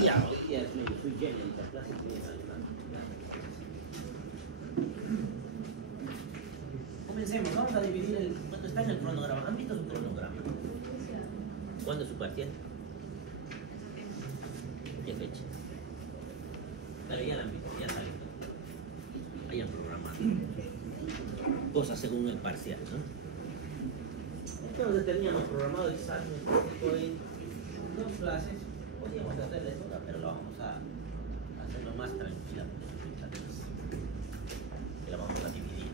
Ya, hoy día es medio sui generis la clase que es alguna. Comencemos, vamos a dividir el. ¿Cuánto está en el cronograma? ¿Han visto su cronograma? ¿Cuándo es su parcial? ¿Qué fecha? Vale, ya la han visto, ya saben. Hayan programado cosas según el parcial, ¿no? Entonces teníamos programado el examen en 2 clases. Podríamos hacer de sola, pero lo vamos a hacerlo más tranquila, que la vamos a dividir.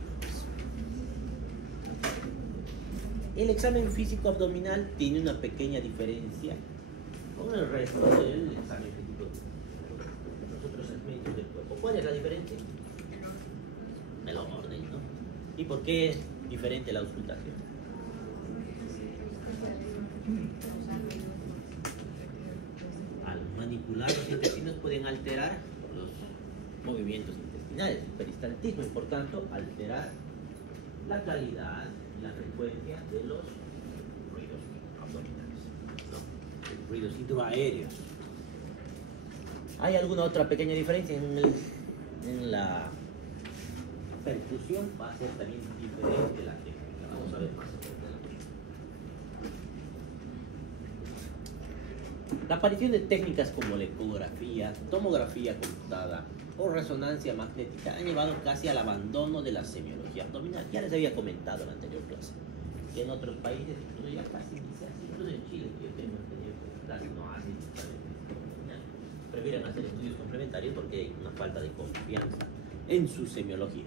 El examen físico abdominal tiene una pequeña diferencia con el resto del examen físico de los otros segmentos del cuerpo. ¿Cuál es la diferencia? El orden, ¿no? ¿Y por qué es diferente la auscultación? Al manipular los intestinos pueden alterar los movimientos intestinales, el peristaltismo, y por tanto alterar la calidad y la frecuencia de los ruidos abdominales, ¿no? Ruidos hidroaéreos. ¿Hay alguna otra pequeña diferencia en la percusión? Va a ser también diferente la técnica. Vamos a ver más. La aparición de técnicas como la ecografía, tomografía computada o resonancia magnética han llevado casi al abandono de la semiología abdominal. Ya les había comentado en la anterior clase que en otros países, incluso ya casi ni se hace, incluso en Chile, que yo tengo entendido que casi no hacen abdominal. Prefieren hacer estudios complementarios porque hay una falta de confianza en su semiología.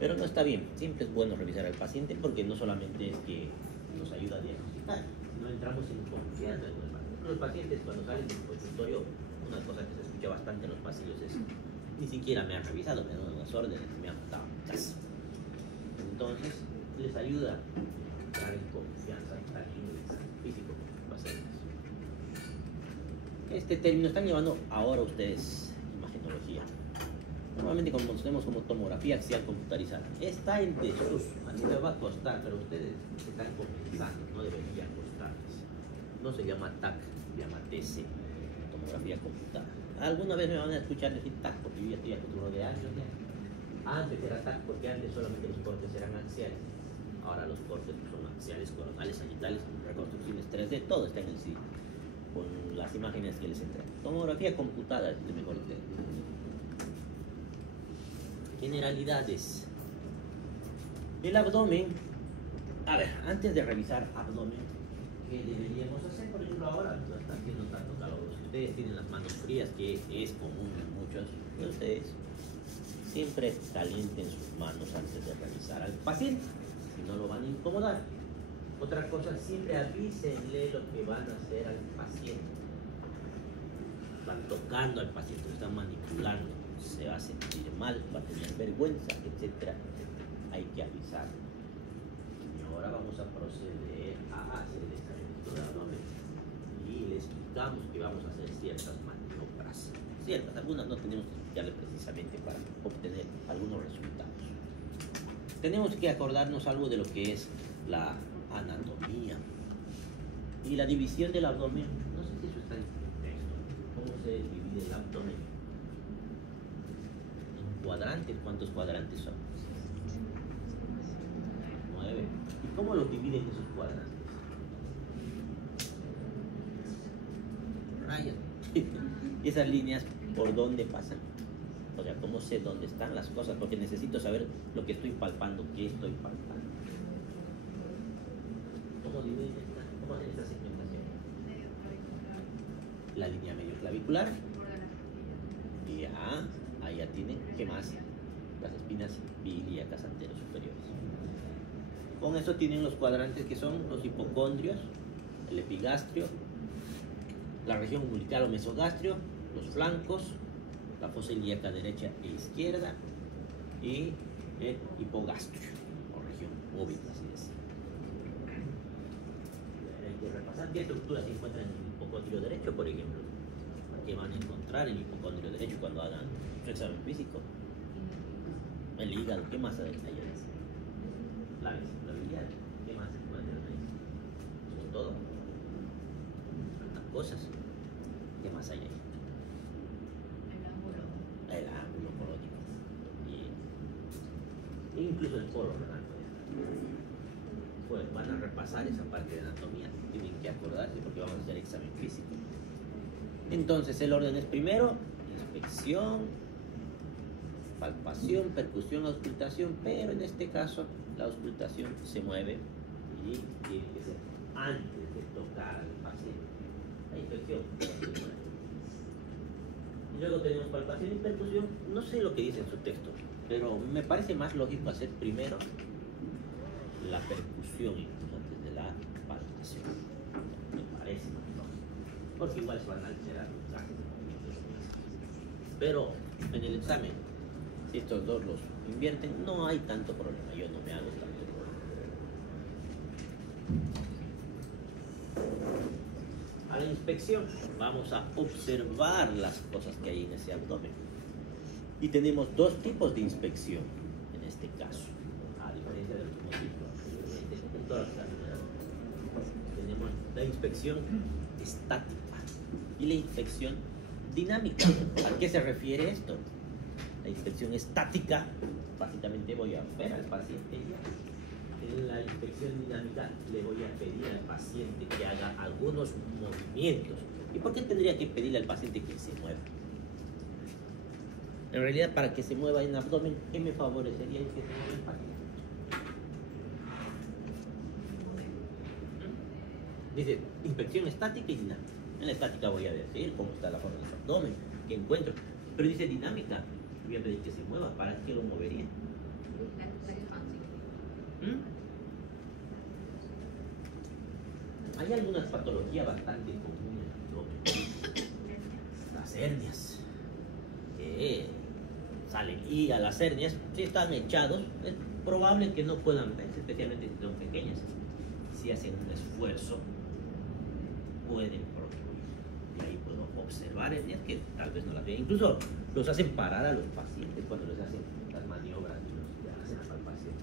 Pero no está bien, siempre es bueno revisar al paciente porque no solamente es que nos ayuda a diagnosticar, sino entramos en confianza con el paciente. Los pacientes cuando salen del consultorio, una cosa que se escucha bastante en los pasillos es: ni siquiera me han revisado, me dan unas órdenes, me han dado casa. Entonces, les ayuda a entrar en confianza en el examen físico con los pacientes. Este término están llevando ahora ustedes imagenología. Normalmente conocemos como tomografía axial computarizada. Está en desuso, a mí me va a costar, pero ustedes están comenzando, no debería costarles. No se llama TAC, se llama TC, tomografía computada. Alguna vez me van a escuchar decir TAC porque yo ya estoy acostumbrado de años ya. Antes era TAC porque antes solamente los cortes eran axiales. Ahora los cortes son axiales, coronales, sagittales, reconstrucciones 3D, todo está en el sitio, con las imágenes que les entregan. Tomografía computada es de mejor término. Generalidades. El abdomen. A ver, antes de revisar abdomen, ¿qué deberíamos hacer? Por ejemplo, ahora no está haciendo tanto calor. Si ustedes tienen las manos frías, que es común en muchos de ustedes, siempre calienten sus manos antes de revisar al paciente, si no lo van a incomodar. Otra cosa, siempre avísenle lo que van a hacer al paciente. Van tocando al paciente, lo están manipulando, se va a sentir mal, va a tener vergüenza, etcétera, etcétera. Hay que avisar. Y ahora vamos a proceder a hacer el examen de abdomen y le explicamos que vamos a hacer ciertas maniobras. Ciertas, algunas no tenemos que explicarle precisamente para obtener algunos resultados. Tenemos que acordarnos algo de lo que es la anatomía y la división del abdomen. No sé si eso está en el texto. ¿Cómo se divide el abdomen? En cuadrantes. ¿Cuántos cuadrantes son? 9. ¿Y cómo los dividen esos cuadrantes? Rayas. ¿Y esas líneas por dónde pasan? O sea, ¿cómo sé dónde están las cosas? Porque necesito saber lo que estoy palpando, qué estoy palpando. ¿Cómo dividen cómo hacen esta segmentación? La línea medio clavicular. Ya, ahí ya tienen. ¿Qué más? Las espinas ilíacas anteros superiores. Con eso tienen los cuadrantes que son los hipocondrios, el epigastrio, la región umbilical o mesogastrio, los flancos, la fosa ilíaca derecha e izquierda y el hipogastrio o región óbita, así decir. Hay que repasar qué estructuras se encuentran en el hipocondrio derecho, por ejemplo. ¿Qué van a encontrar en el hipocondrio derecho cuando hagan su examen físico? El hígado, ¿qué más hay ahí? La vesícula biliar, ¿qué más se puede tener ahí? Eso es todo. Tantas cosas. ¿Qué más? más hay ahí? El ángulo corónico. Y incluso el polo renal. Pues van a repasar esa parte de anatomía. Tienen que acordarse porque vamos a hacer examen físico. Entonces el orden es primero inspección, palpación, percusión, auscultación, pero en este caso la auscultación se mueve y tiene que ser antes de tocar al paciente. La inspección se mueve. Y luego tenemos palpación y percusión. No sé lo que dice en su texto, pero me parece más lógico hacer primero la percusión incluso antes de la palpación. Me parece más lógico, porque igual se van a alterar los trajes de movimiento. Pero en el examen, si estos dos los invierten, no hay tanto problema. Yo no me hago tanto problema. A la inspección vamos a observar las cosas que hay en ese abdomen. Y tenemos dos tipos de inspección en este caso, a diferencia del último tipo. En todas las carreras tenemos la inspección estática y la inspección dinámica. ¿A qué se refiere esto? La inspección estática, básicamente voy a ver al paciente ya. En la inspección dinámica le voy a pedir al paciente que haga algunos movimientos. ¿Y por qué tendría que pedirle al paciente que se mueva? En realidad, para que se mueva en el abdomen, ¿qué me favorecería en que se mueva el paciente? Dice, inspección estática y dinámica. En la estática voy a decir cómo está la forma de su abdomen, qué encuentro. Pero dice dinámica, voy a pedir que se mueva. ¿Para qué lo movería? Hay algunas patologías bastante comunes en el abdomen. Las hernias, que salen. Y a las hernias, si están echados, es probable que no puedan verse, especialmente si son pequeñas. Si hacen un esfuerzo, pueden protruir. Y ahí puedo observar hernias que tal vez no las vean. Incluso los hacen parar a los pacientes cuando les hacen las maniobras y los hacen la palpación.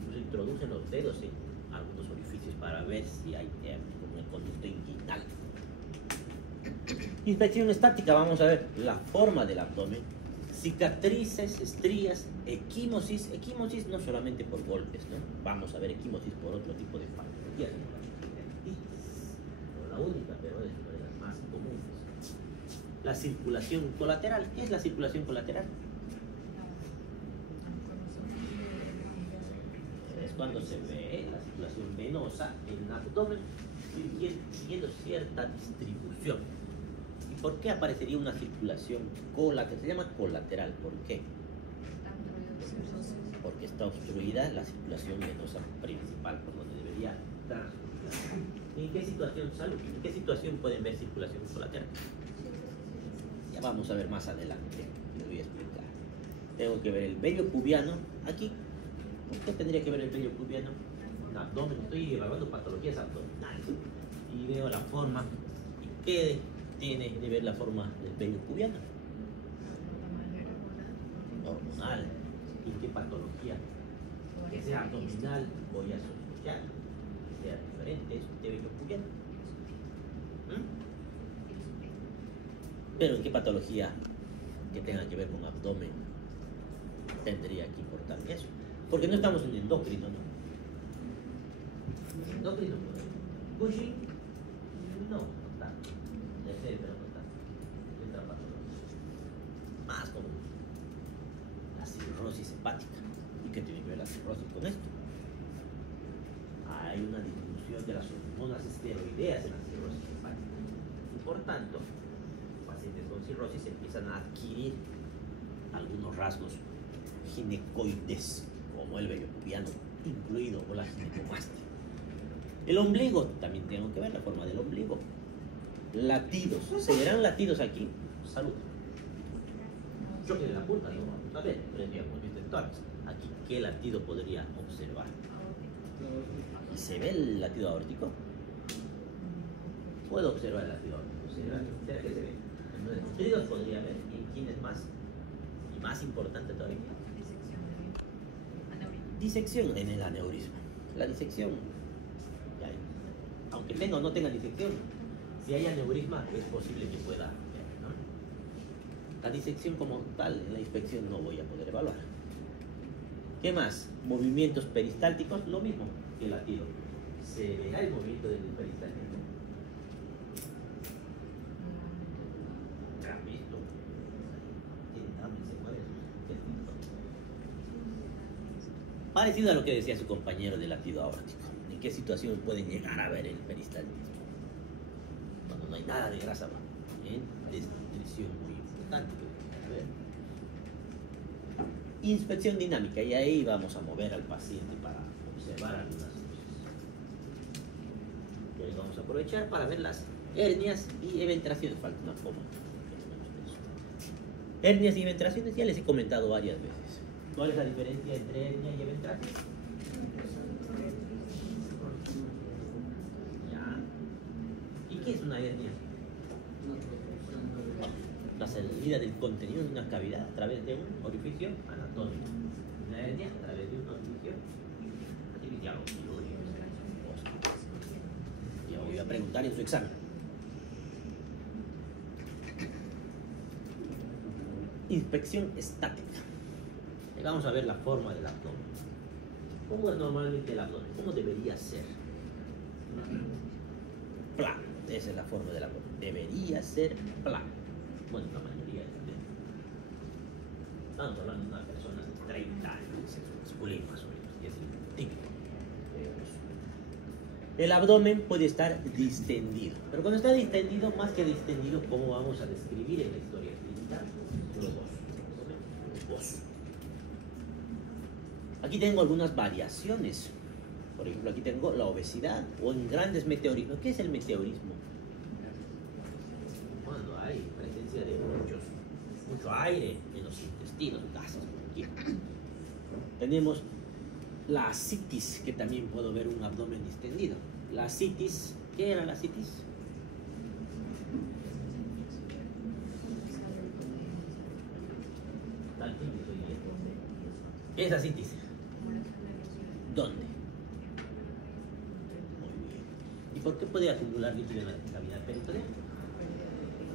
Incluso introducen los dedos en algunos orificios para ver si hay como el conducto inguinal. Inspección estática, vamos a ver la forma del abdomen, cicatrices, estrías, equimosis. Equimosis no solamente por golpes, ¿no? Vamos a ver equimosis por otro tipo de patologías, no la única, pero es una de las más comunes. La circulación colateral. ¿Qué es la circulación colateral? Es cuando se ve la circulación venosa en el abdomen siguiendo cierta distribución. ¿Y por qué aparecería una circulación colateral? Se llama colateral. ¿Por qué? Porque está obstruida la circulación venosa principal, por donde debería transcurrir. ¿En qué situación salud? ¿En qué situación pueden ver circulación colateral? Ya vamos a ver más adelante, les voy a explicar. Tengo que ver el vello pubiano aquí. ¿Por qué tendría que ver el vello pubiano? Un abdomen, estoy evaluando patologías abdominales y veo la forma. ¿Y qué tiene de ver la forma del vello pubiano? Hormonal. ¿Y qué patología? Que sea abdominal voy a sospechar que sea diferente de vello pubiano. Pero ¿en qué patología que tenga que ver con abdomen tendría que importar eso? Porque no estamos en endocrino, ¿no? Endocrino, Cushing, no tanto. Ya sé, pero no tanto. Otra patología más común, la cirrosis hepática. ¿Y qué tiene que ver la cirrosis con esto? Hay una disminución de las hormonas esteroideas en la cirrosis hepática. Y por tanto, pacientes con cirrosis empiezan a adquirir algunos rasgos ginecoides, como el vello pubiano, incluido o la ginecomastia. El ombligo, también tengo que ver la forma del ombligo. Latidos, ¿se verán latidos aquí? Salud. Choque de la punta, no vamos a ver, pero ya hemos visto en todas. Aquí, ¿qué latido podría observar? ¿Y se ve el latido aórtico? Puedo observar el latido aórtico. ¿Será que se ve? En los nutridos podría ver. ¿Y en quién es más? Y más importante todavía. Disección en el aneurisma. La disección, aunque tenga o no tenga disección, si hay aneurisma es posible que pueda ver. La disección como tal, en la inspección no voy a poder evaluar. ¿Qué más? Movimientos peristálticos, lo mismo que el latido. Se verá el movimiento del peristáltico. ¿Ya han visto? Parecido a lo que decía su compañero del latido aórtico. ¿En qué situación pueden llegar a ver el peristaltismo? Cuando no hay nada de grasa abajo. Desnutrición muy importante. A ver. Inspección dinámica, y ahí vamos a mover al paciente para observar algunas cosas. Y ahí vamos a aprovechar para ver las hernias y eventraciones. Falta una coma. Hernias y eventraciones ya les he comentado varias veces. ¿Cuál es la diferencia entre hernia y eventración? Ya. ¿Y qué es una hernia? La salida del contenido de una cavidad a través de un orificio anatómico. Una hernia a través de un orificio artificial o quirúrgico. Ya voy a preguntar en su examen. Inspección estática. Y vamos a ver la forma del abdomen. ¿Cómo es normalmente el abdomen? ¿Cómo debería ser? Plano. Esa es la forma del abdomen. Debería ser plano. Bueno, la mayoría de gente. Estamos hablando de una persona de 30 años, sexo masculino más o menos, y es el típico. El abdomen puede estar distendido, pero cuando está distendido, más que distendido, ¿cómo vamos a describir en la historia clínica? Globoso. Aquí tengo algunas variaciones. Por ejemplo, aquí tengo la obesidad o en grandes meteorismos. ¿Qué es el meteorismo? Cuando hay presencia de mucho aire en los intestinos, gases, por aquí. Tenemos la ascitis, que también puedo ver un abdomen distendido. La ascitis, ¿qué era la ascitis? ¿Qué es ascitis? ¿Dónde? Muy bien. ¿Y por qué puede acumular líquido en la cavidad peritoneal?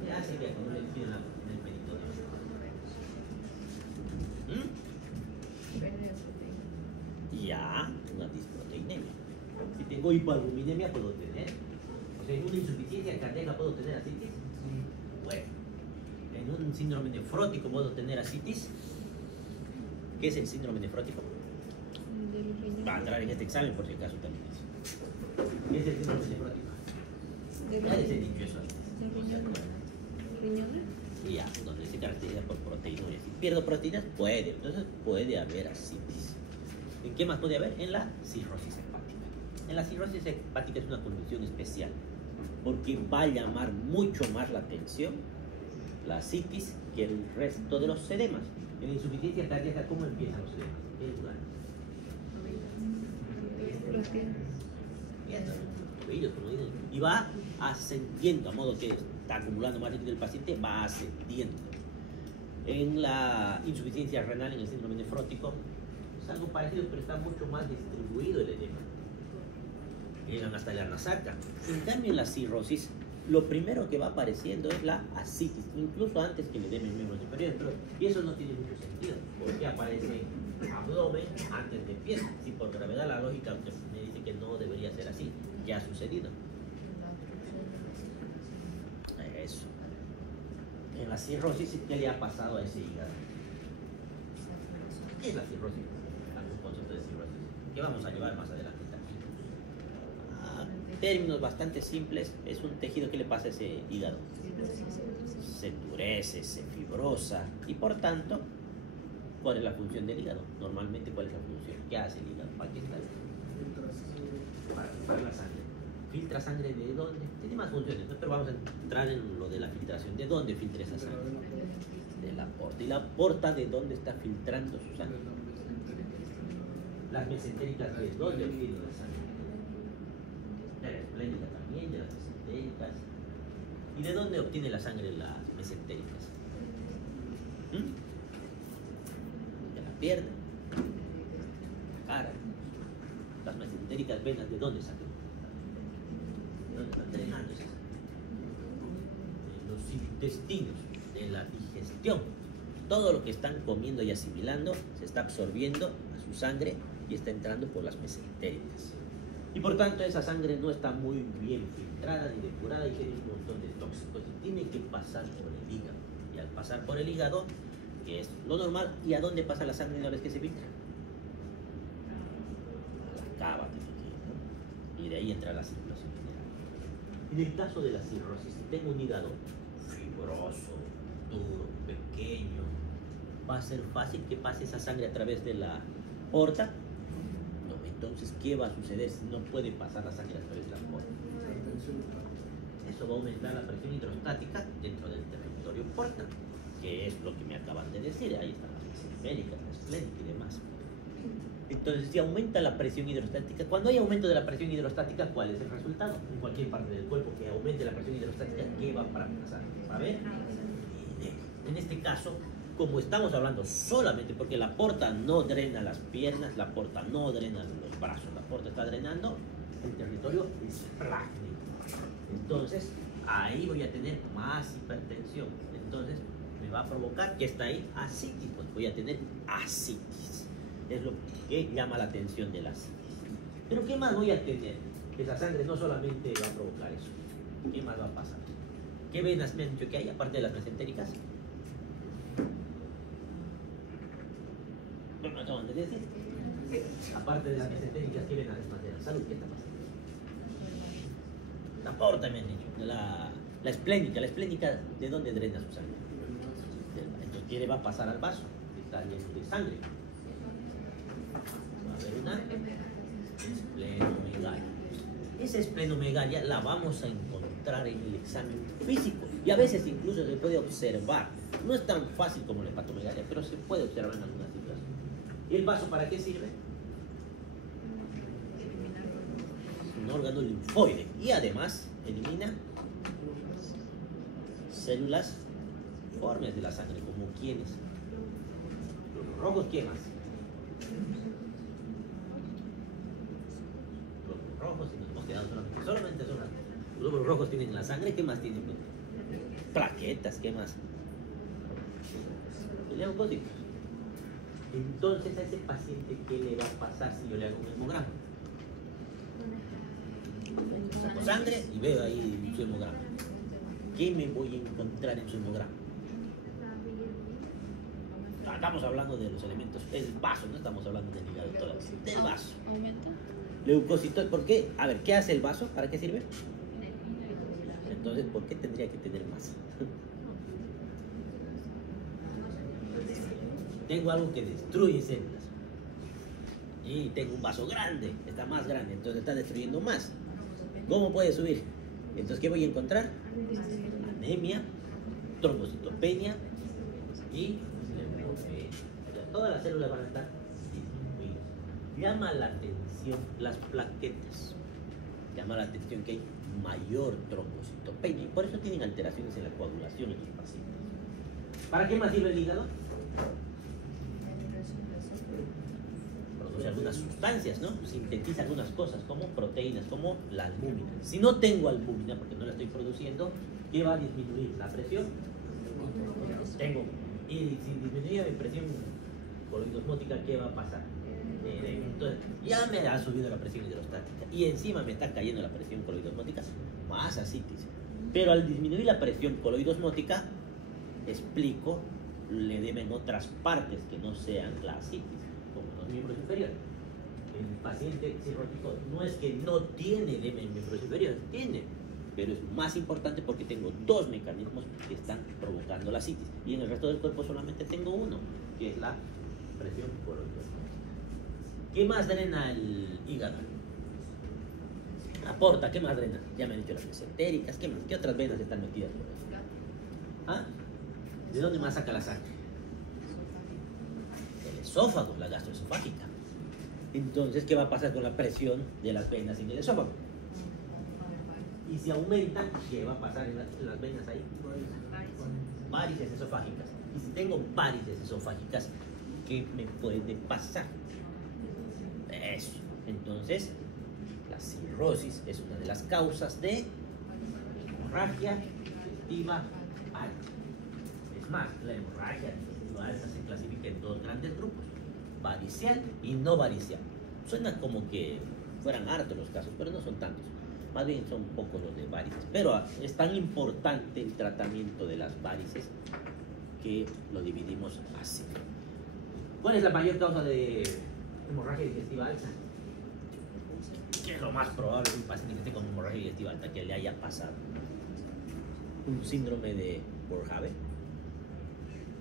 ¿Qué hace que acumule líquido en el peritoneo? Ya, una disproteinemia. Si tengo hipoalbuminemia puedo tener. O sea, en una insuficiencia cardíaca puedo tener ascitis. Bueno, en un síndrome nefrótico puedo tener ascitis. ¿Qué es el síndrome nefrótico? Va a entrar en este examen por si acaso también es. ¿Qué es el síndrome nefrótico? Ya les he dicho eso antes. Ya, donde se caracteriza por proteinuria. Si pierdo proteínas, entonces puede haber ascitis. ¿En qué más puede haber? En la cirrosis hepática. En la cirrosis hepática es una condición especial, porque va a llamar mucho más la atención la ascitis que el resto de los edemas. En la insuficiencia cardíaca, ¿cómo empiezan los edemas? ¿En qué lugar? Y va ascendiendo, a modo que está acumulando más líquido el paciente, va ascendiendo. En la insuficiencia renal, en el síndrome nefrótico, es algo parecido, pero está mucho más distribuido el edema. Llegan hasta la nasaca. En cambio, en la cirrosis, lo primero que va apareciendo es la ascitis, incluso antes que el edema en miembros superiores. Y eso no tiene mucho sentido, porque aparece abdomen antes de pies. Si por gravedad la lógica me dice que no debería ser así, ya ha sucedido. Eso. En la cirrosis, ¿qué le ha pasado a ese hígado? ¿Qué es la cirrosis? Algún concepto de cirrosis que vamos a llevar más adelante también. Términos bastante simples, es un tejido que le pasa a ese hígado. Se endurece, se fibrosa y por tanto, ¿cuál es la función del hígado? Normalmente, ¿cuál es la función? ¿Qué hace el hígado? ¿Para qué está? Para la sangre. ¿Filtra sangre de dónde? Tiene más funciones, ¿no? Pero vamos a entrar en lo de la filtración. ¿De dónde filtra esa sangre? De la porta. ¿Y la porta de dónde está filtrando su sangre? Las mesentéricas, ¿de dónde obtienen la sangre? De la esplénica también, de las mesentéricas. ¿Y de dónde obtiene la sangre las mesentéricas? De la pierna, la cara. Las mesentéricas venas, ¿de dónde sacan? ¿De dónde están drenando esas? En los intestinos. De en la digestión. Todo lo que están comiendo y asimilando se está absorbiendo a su sangre y está entrando por las mesentéricas. Y por tanto esa sangre no está muy bien filtrada ni depurada y tiene un montón de tóxicos y tiene que pasar por el hígado. Y al pasar por el hígado, que es lo normal, ¿y a dónde pasa la sangre una vez que se filtra? A la cava, ¿no? Y de ahí entra la circulación general. En el caso de la cirrosis, si tengo un hígado fibroso, duro, pequeño, ¿va a ser fácil que pase esa sangre a través de la aorta? No, entonces, ¿qué va a suceder si no puede pasar la sangre a través de la aorta? Eso va a aumentar la presión hidrostática dentro del territorio portal, que es lo que me acaban de decir. Ahí están las mesentéricas, la esplénica y demás. Entonces, si aumenta la presión hidrostática, cuando hay aumento de la presión hidrostática, ¿cuál es el resultado? En cualquier parte del cuerpo que aumente la presión hidrostática, ¿qué va a pasar? ¿Va a ver? En este caso, como estamos hablando solamente porque la porta no drena las piernas, la porta no drena los brazos, la porta está drenando el territorio esplácnico. Entonces, ahí voy a tener más hipertensión. Entonces, me va a provocar, que está ahí, ascitis. Pues voy a tener ascitis. Es lo que llama la atención de la ascitis. Pero ¿qué más voy a tener? Esa sangre no solamente va a provocar eso. ¿Qué más va a pasar? ¿Qué venas me han dicho que hay aparte de las mesentéricas? No me acaban de decir. Aparte de las mesentéricas, ¿qué venas más de la salud? ¿Qué está pasando? La porta me han dicho. La esplénica. La esplénica, ¿de dónde drena su sangre? Entonces, ¿qué le va a pasar al vaso? Está lleno de sangre. Va a haber una esplenomegalia. Esa esplenomegalia la vamos a encontrar en el examen físico y a veces incluso se puede observar. No es tan fácil como la hepatomegalia, pero se puede observar en algunas situaciones. ¿Y el vaso para qué sirve? Un órgano linfoide y además elimina células formes de la sangre, como quienes. Los rojos, ¿qué más? Los rojos, y nos hemos quedado solamente son los glóbulos rojos tienen en la sangre. ¿Qué más tienen? Plaquetas, ¿qué más? Leucocitos. Entonces, a ese paciente, ¿qué le va a pasar si yo le hago un hemograma? Saco sangre y veo ahí su hemograma. ¿Qué me voy a encontrar en su hemograma? Estamos hablando de los elementos, el vaso, no estamos hablando del hígado todavía, del vaso. ¿Aumenta? Leucocitos, ¿por qué? A ver, ¿qué hace el vaso? ¿Para qué sirve? Entonces, ¿por qué tendría que tener más? Tengo algo que destruye células. Y tengo un vaso grande, está más grande, entonces está destruyendo más. ¿Cómo puede subir? Entonces, ¿qué voy a encontrar? Anemia, trombocitopenia y leucopenia. Todas las células van a estar disminuidas. Llama la atención las plaquetas. Llama la atención que hay mayor trombocitopenia y por eso tienen alteraciones en la coagulación en los pacientes. ¿Para qué más sirve el hígado? Produce algunas sustancias, ¿no? Sintetiza algunas cosas como proteínas, como la albúmina. Si no tengo albúmina, porque no la estoy produciendo, ¿qué va a disminuir? ¿La presión? Tengo. Y si disminuye mi presión coloidosmótica, ¿qué va a pasar? Entonces, ya me ha subido la presión hidrostática y encima me está cayendo la presión coloidosmótica, más ascitis. Pero al disminuir la presión coloidosmótica, explico, le deben otras partes que no sean la ascitis, como los miembros inferiores. El paciente cirrótico no es que no tiene edema en miembros inferiores, tiene, pero es más importante porque tengo dos mecanismos que están provocando la ascitis y en el resto del cuerpo solamente tengo uno, que es la presión coloidosmótica. ¿Qué más drena el hígado? La porta, ¿qué más drena? Ya me han dicho las mesentéricas, ¿qué más? ¿Qué otras venas están metidas por ahí? ¿Ah? ¿De dónde más saca la sangre? El esófago, la gastroesofágica. Entonces, ¿qué va a pasar con la presión de las venas en el esófago? Y si aumentan, ¿qué va a pasar en las venas ahí? Varices esofágicas. Y si tengo varices esofágicas, ¿qué me puede pasar? Eso. Entonces, la cirrosis es una de las causas de hemorragia digestiva alta. más, la hemorragia digestiva alta se clasifica en dos grandes grupos, varicial y no varicial. Suena como que fueran hartos los casos, pero no son tantos. Más bien son pocos los de varices. Pero es tan importante el tratamiento de las varices que lo dividimos así. ¿Cuál es la mayor causa de hemorragia digestiva alta? ¿Qué es lo más probable de un paciente que esté con hemorragia digestiva alta que le haya pasado? ¿Un síndrome de Boerhaave?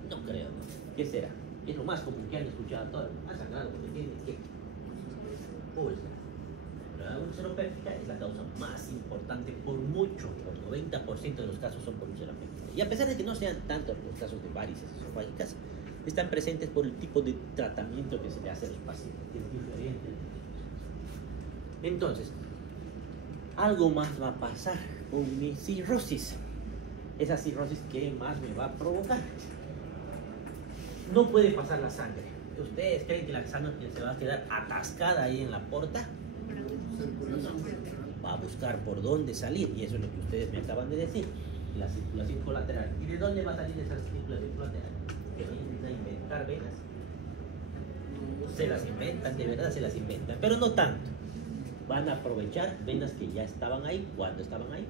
No creo, ¿no? ¿Qué será? ¿Qué es lo más común que han escuchado todos? Ha sacado porque tiene que úlcera. La úlcera péptica es la causa más importante por mucho, por 90% de los casos son por úlcera péptica. Y a pesar de que no sean tantos los casos de varices esofágicas, están presentes por el tipo de tratamiento que se le hace a los pacientes, que es diferente. Entonces, algo más va a pasar con mi cirrosis. Esa cirrosis, ¿qué más me va a provocar? No puede pasar la sangre. ¿Ustedes creen que la sangre se va a quedar atascada ahí en la porta? No. Va a buscar por dónde salir, y eso es lo que ustedes me acaban de decir. La circulación colateral. ¿Y de dónde va a salir esa circulación colateral? ¿Que van a inventar venas? Se las inventan, de verdad se las inventan, pero no tanto. Van a aprovechar venas que ya estaban ahí. ¿Cuándo estaban ahí?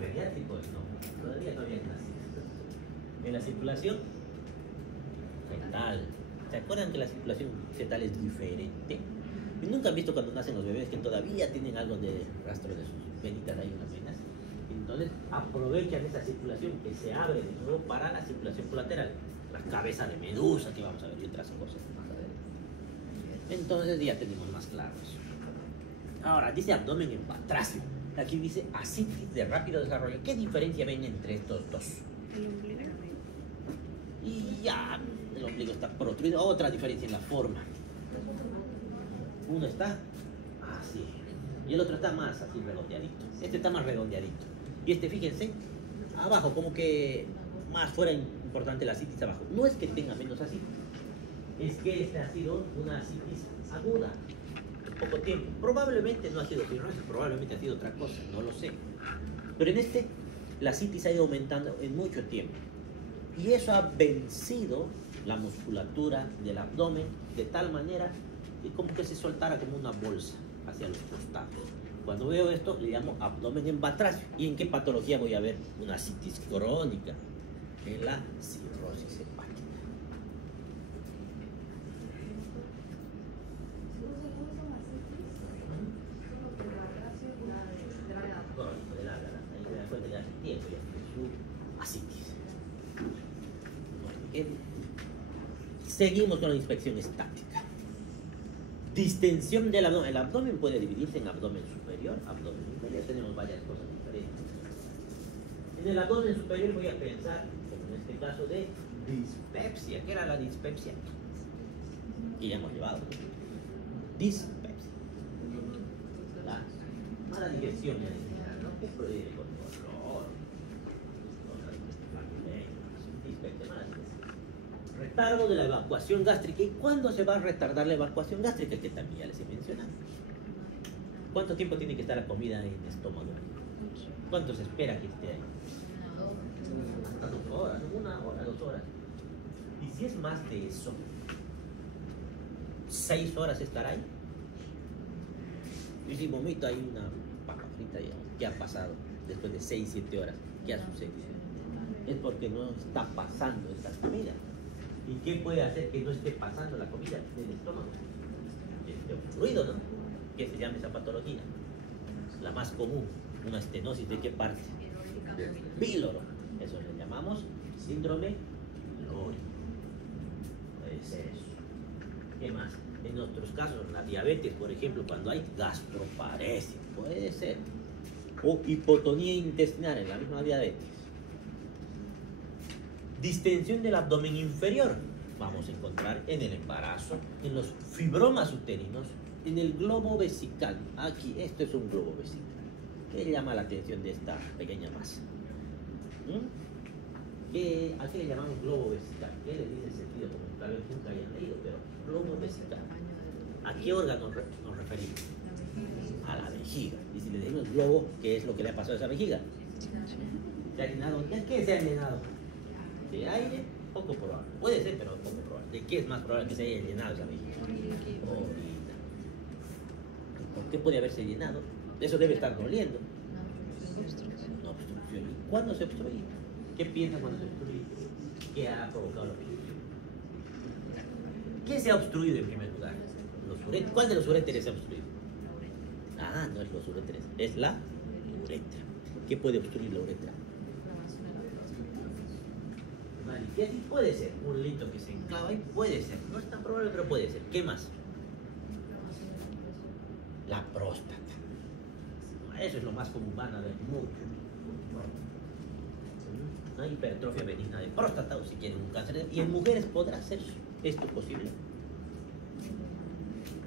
Pediátricos, no, todavía no habían nacido. En la circulación fetal. ¿Se acuerdan que la circulación fetal es diferente? Y nunca han visto cuando nacen los bebés que todavía tienen algo de rastro de sus venitas ahí en las venas. Entonces aprovechan esa circulación que se abre de nuevo para la circulación colateral. La cabeza de medusa que vamos a ver y otras cosas más adelante. Entonces ya tenemos más claro eso. Ahora dice abdomen en batracio. Aquí dice ascitis de rápido desarrollo. ¿Qué diferencia ven entre estos dos? El ombligo. Y ya, el ombligo está protruido. Otra diferencia en la forma. Uno está así y el otro está más así redondeadito. Este está más redondeadito. Y este, fíjense, abajo, como que más fuera importante la ascitis abajo. No es que tenga menos ascitis, es que este ha sido una ascitis aguda. Poco tiempo. Probablemente no ha sido cirrosis, probablemente ha sido otra cosa, no lo sé. Pero en este, la ascitis ha ido aumentando en mucho tiempo. Y eso ha vencido la musculatura del abdomen de tal manera que como que se soltara como una bolsa hacia los costados. Cuando veo esto, le llamo abdomen en batracio. ¿Y en qué patología voy a ver? Una ascitis crónica, en la cirrosis hepática. Seguimos con la inspección estática. Distensión del abdomen. El abdomen puede dividirse en abdomen superior, abdomen inferior. Tenemos varias cosas diferentes. En el abdomen superior voy a pensar, como en este caso, de dispepsia. ¿Qué era la dispepsia? Que ya hemos llevado. Dispepsia. La mala digestión, ya decía, ¿no? ¿Qué proviene con dolor? Dispepsia, mala digestión. Retardo de la evacuación gástrica. ¿Y cuándo se va a retardar la evacuación gástrica? Que también ya les he mencionado. ¿Cuánto tiempo tiene que estar la comida en el estómago? ¿Cuánto se espera que esté ahí? Hasta 2 horas, 1 hora, 2 horas. Y si es más de eso, 6 horas estará ahí. Y si vomito hay una papa frita ya, ¿qué ha pasado después de 6, 7 horas? ¿Qué ha sucedido? Es porque no está pasando esta comida. ¿Y qué puede hacer que no esté pasando la comida del estómago? Un ruido, ¿no? ¿Qué se llama esa patología? La más común, una estenosis ¿de qué parte? Del píloro. Eso le llamamos síndrome pylórico. Puede ser eso. ¿Qué más? En otros casos, la diabetes, por ejemplo, cuando hay gastroparesia, puede ser. O hipotonía intestinal en la misma diabetes. Distensión del abdomen inferior. Vamos a encontrar en el embarazo, en los fibromas uterinos, en el globo vesical. Aquí, esto es un globo vesical. ¿Qué llama la atención de esta pequeña masa? ¿A qué le llamamos globo vesical? ¿Qué le dice el sentido? Como tal vez nunca hayan leído, pero globo vesical. ¿A qué órgano nos referimos? A la vejiga. Y si le decimos globo, ¿qué es lo que le ha pasado a esa vejiga? ¿Se ha llenado? ¿De qué se ha llenado? ¿De aire? Poco probable. Puede ser, pero poco probable. ¿De qué es más probable que se haya llenado esa vejiga? Orina. ¿Por qué puede haberse llenado? Eso debe estar doliendo. No obstrucción. ¿Y cuándo se obstruye? ¿Qué piensa cuando se obstruye? ¿Qué ha provocado la obstrucción? ¿Qué se ha obstruido en primer lugar? Los uréteres. ¿Cuál de los uréteres se ha obstruido? Ah, no es los uréteres, es la uretra. ¿Qué puede obstruir la uretra? Vale, ¿qué así puede ser? Un lito que se enclava ahí puede ser. No es tan probable, pero puede ser. ¿Qué más? La próstata. Eso es lo más común, van a ver mucho. Una hipertrofia benigna de próstata, o si quieren un cáncer. ¿Y en mujeres podrá ser esto posible?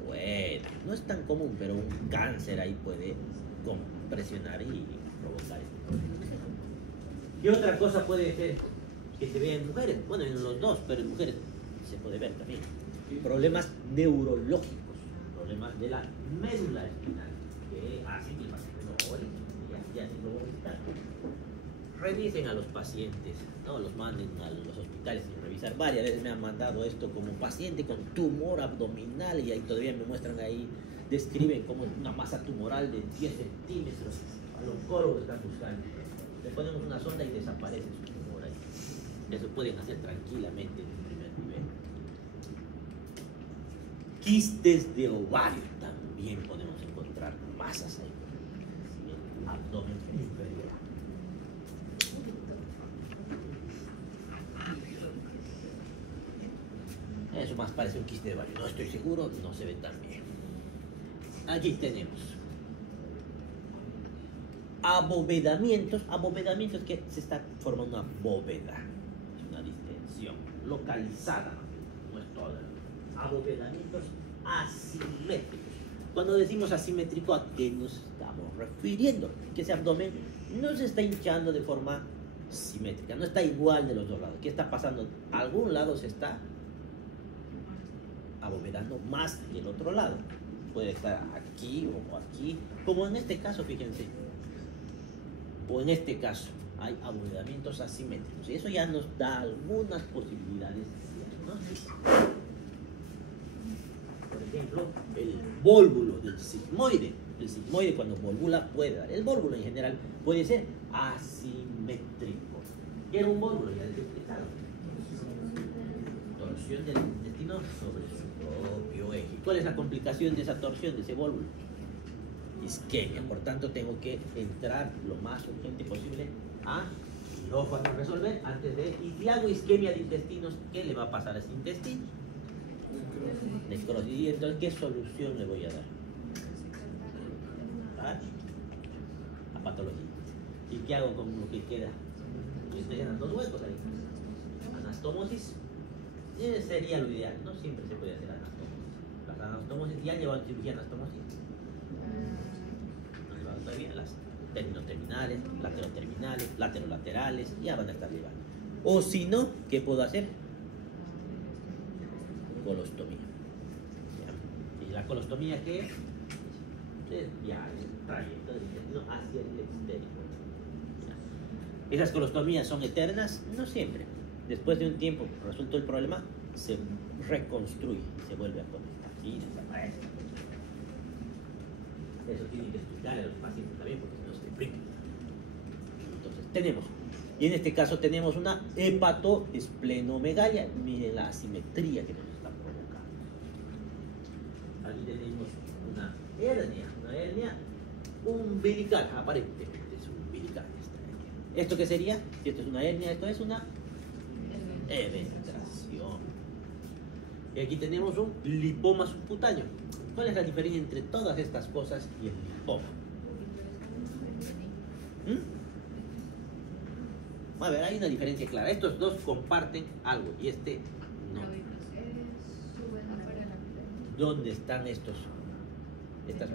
Bueno, no es tan común, pero un cáncer ahí puede presionar y provocar esto. ¿Qué otra cosa puede ser que se vea en mujeres? Bueno, en los dos, pero en mujeres se puede ver también. Problemas neurológicos, problemas de la médula espinal, que así que el paciente no oye, ya sí lo voy a visitar. Revisen a los pacientes, no los manden a los hospitales sin revisar. Varias veces me han mandado esto como paciente con tumor abdominal y ahí todavía me muestran ahí, describen como una masa tumoral de 10 centímetros. Al oncólogo están buscando. Le ponemos una sonda y desaparece su tumor ahí. Eso pueden hacer tranquilamente en un primer nivel. Quistes de ovario también podemos encontrar masas ahí en el abdomen inferior. Eso más parece un quiste de ovario. No estoy seguro, no se ve tan bien. Aquí tenemos abovedamientos. Abovedamientos que se está formando una bóveda. Es una distensión localizada, no es toda. Abovedamientos asimétricos. Cuando decimos asimétrico, ¿a qué nos estamos refiriendo? Que ese abdomen no se está hinchando de forma simétrica, no está igual de los dos lados. ¿Qué está pasando? Algún lado se está abovedando más que el otro lado. Puede estar aquí o aquí, como en este caso, fíjense. O en este caso, hay abovedamientos asimétricos. Y eso ya nos da algunas posibilidades diagnósticas. Por ejemplo, el vólvulo del sigmoide. El sigmoide cuando volvula puede dar. El vólvulo en general puede ser asimétrico. ¿Qué era un vólvulo? Ya les he explicado. Torsión del intestino sobre su propio eje. ¿Cuál es la complicación de esa torsión, de ese vólvulo? Isquemia. Por tanto, tengo que entrar lo más urgente posible a quirófano a resolver antes de... Y si hago isquemia de intestinos, ¿qué le va a pasar a ese intestino? Necrosis. Y entonces, ¿qué solución le voy a dar? A patología. ¿Y qué hago con lo que queda? Me quedan dos huecos ahí. Anastomosis. Sería lo ideal. No siempre se puede hacer anastomosis. Las anastomosis ya llevan cirugía anastomosis. No llevan todavía las terminoterminales, lateroterminales, laterolaterales, ya van a estar llevando. O si no, ¿qué puedo hacer? Colostomía. ¿Ya? ¿Y la colostomía qué es? Ya el trayecto del intestino hacia el exterior. ¿Ya? ¿Esas colostomías son eternas? No siempre. Después de un tiempo resuelto el problema, se reconstruye, se vuelve a conectar y desaparece. Eso tienen que explicarle a los pacientes también, porque si no se deprimen. Entonces, tenemos, y en este caso tenemos una hepatoesplenomegalia. Miren la asimetría que nos está provocando. Aquí tenemos una hernia umbilical, aparentemente es umbilical esta hernia. ¿Esto qué sería? Si esto es una hernia, esto es una eventración. Y aquí tenemos un lipoma subcutáneo. ¿Cuál es la diferencia entre todas estas cosas y el lipoma? A ver, hay una diferencia clara. Estos dos comparten algo y este no. ¿Dónde están estas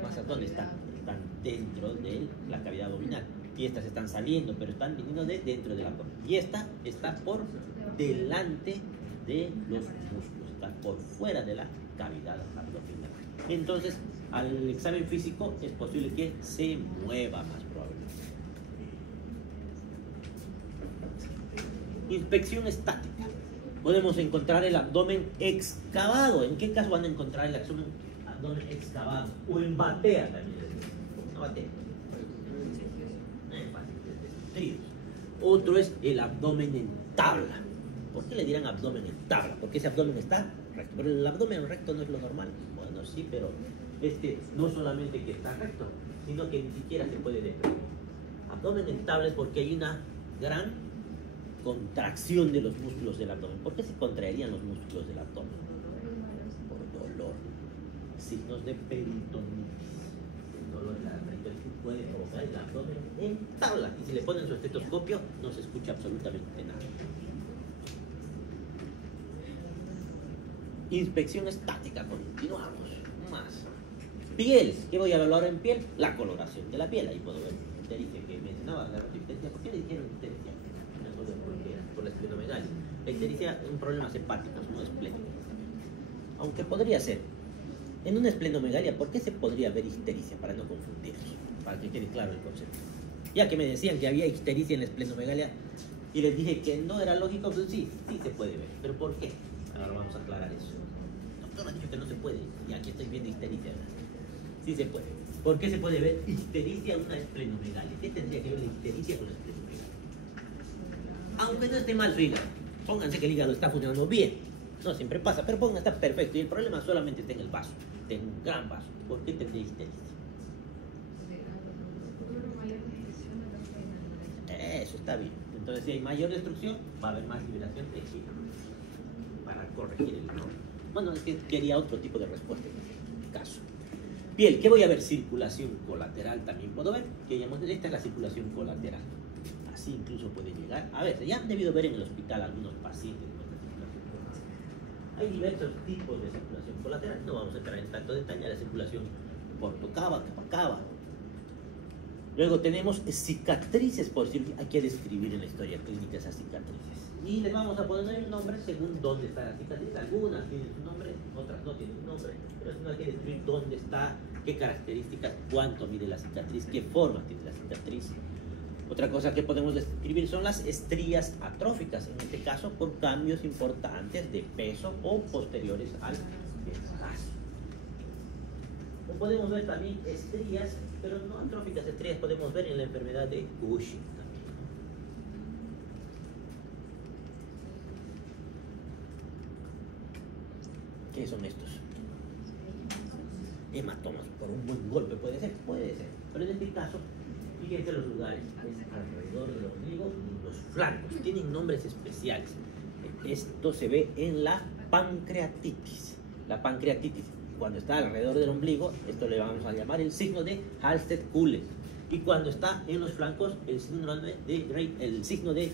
masas? ¿Dónde están? Están dentro de la cavidad abdominal. Y estas están saliendo, pero están viniendo de dentro del abdomen. Y esta está por delante de los músculos, está por fuera de la cavidad abdominal. Entonces, al examen físico es posible que se mueva más probablemente. Inspección estática. Podemos encontrar el abdomen excavado. ¿En qué caso van a encontrar el abdomen excavado? O en batea también. No batea. Tríos. Otro es el abdomen en tabla. ¿Por qué le dirán abdomen en tabla? Porque ese abdomen está recto. Pero el abdomen recto no es lo normal. Bueno, sí, pero no solamente que está recto, sino que ni siquiera se puede deprimir. Abdomen en tabla es porque hay una gran contracción de los músculos del abdomen. ¿Por qué se contraerían los músculos del abdomen? Por dolor. Signos de peritonitis. El dolor de la peritonitis puede provocar el abdomen en tabla. Y si le ponen su estetoscopio, no se escucha absolutamente nada. Inspección estática. Continuamos. Más. Piel. ¿Qué voy a evaluar en piel? La coloración de la piel. Ahí puedo ver ictericia que mencionaba. La ictericia. ¿Por qué le dijeron ictericia? Por la esplenomegalia. La ictericia es un problema hepático, no esplénico. Aunque podría ser. En una esplenomegalia, ¿por qué se podría ver ictericia? Para no confundirlos, para que quede claro el concepto. Ya que me decían que había ictericia en la esplenomegalia y les dije que no era lógico, pues sí se puede ver. ¿Pero por qué? Ahora vamos a aclarar eso. El doctor ha dicho que no se puede, y aquí estoy viendo ictericia. Sí se puede. ¿Por qué se puede ver ictericia en una esplenomegalia? ¿Qué tendría que ver la ictericia con la esplenomegalia? Aunque no esté mal su hígado, pónganse que el hígado está funcionando bien. No siempre pasa, pero pónganse está perfecto. Y el problema solamente está en el vaso, en un gran vaso. ¿Por qué tendría ictericia? Eso está bien. Entonces, si hay mayor destrucción, va a haber más liberación de hígado para corregir el error. Bueno, es que quería otro tipo de respuesta en este caso. Piel, ¿qué voy a ver? Circulación colateral también puedo ver. Esta es la circulación colateral. Así incluso puede llegar. A ver, ya han debido ver en el hospital algunos pacientes con esta circulación colateral. Hay diversos tipos de circulación colateral. No vamos a entrar en tanto detalle. La circulación portocava, cava. Luego tenemos cicatrices por cirugía. Hay que describir en la historia clínica esas cicatrices. Y les vamos a poner un nombre según dónde está la cicatriz. Algunas tienen su nombre, otras no tienen su nombre. Pero no hay que describir dónde está, qué características, cuánto mide la cicatriz, qué forma tiene la cicatriz. Otra cosa que podemos describir son las estrías atróficas, en este caso por cambios importantes de peso o posteriores al embarazo. O podemos ver también estrías, pero no atróficas, estrías podemos ver en la enfermedad de Cushing también. ¿Qué son estos? Hematomas, por un buen golpe puede ser, pero en este caso, fíjense los lugares, es alrededor del ombligo y los flancos, tienen nombres especiales. Esto se ve en la pancreatitis. La pancreatitis, cuando está alrededor del ombligo, esto le vamos a llamar el signo de Halsted-Coulles. Y cuando está en los flancos, el signo de Rey-Turner.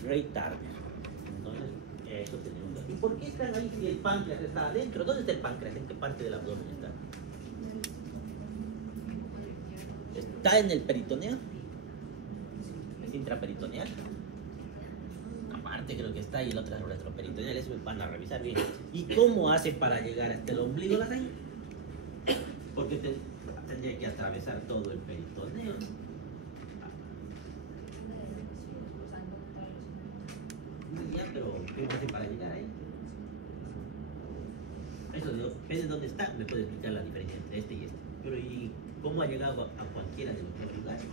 Entonces, eso tenemos. ¿Y por qué están ahí si el páncreas está adentro? ¿Dónde está el páncreas? ¿En qué parte del abdomen está? ¿Está en el peritoneo? ¿Es intraperitoneal? Aparte creo que está y el otro es retroperitoneal. Eso van a revisar bien. ¿Y cómo hace para llegar hasta el ombligo la sangre? Porque tendría que atravesar todo el peritoneo. Ya, pero ¿cómo hace para llegar ahí? Eso depende de dónde está, me puede explicar la diferencia entre este y este. Pero ¿y cómo ha llegado a cualquiera de los dos lugares?